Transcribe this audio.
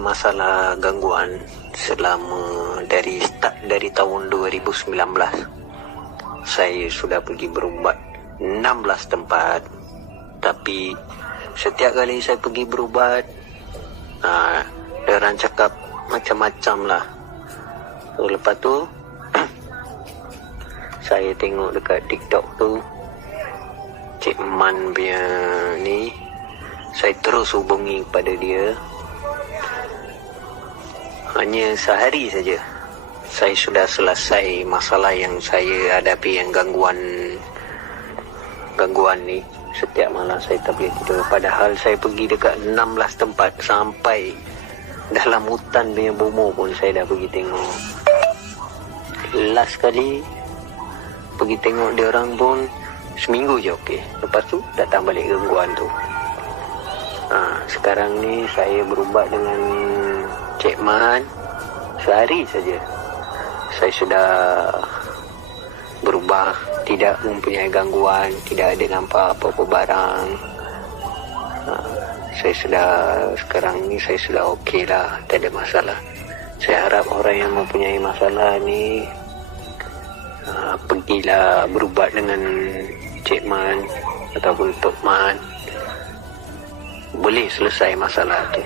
masalah gangguan selama dari tahun 2019. Saya sudah pergi berubat 16 tempat, tapi setiap kali saya pergi berubat, orang cakap macam-macam lah. Lepas tu saya tengok dekat TikTok tu, Cik Man punya ni, saya terus hubungi kepada dia. Hanya sehari saja saya sudah selesai masalah yang saya hadapi, yang gangguan ni. Setiap malam saya tak boleh tidur, padahal saya pergi dekat 16 tempat, sampai dalam hutan punya bomoh pun saya dah pergi tengok. Last kali pergi tengok dia orang pun seminggu je okey. Lepas tu datang balik gangguan tu. Sekarang ni saya berubat dengan Cik Man. Sehari saja saya sudah berubah, tidak mempunyai gangguan, tidak ada nampak apa-apa barang. Saya sudah, sekarang ni saya sudah okey lah, tak ada masalah. Saya harap orang yang mempunyai masalah ni pergilah berubat dengan Cik Man ataupun Tok Man, boleh selesai masalah tu.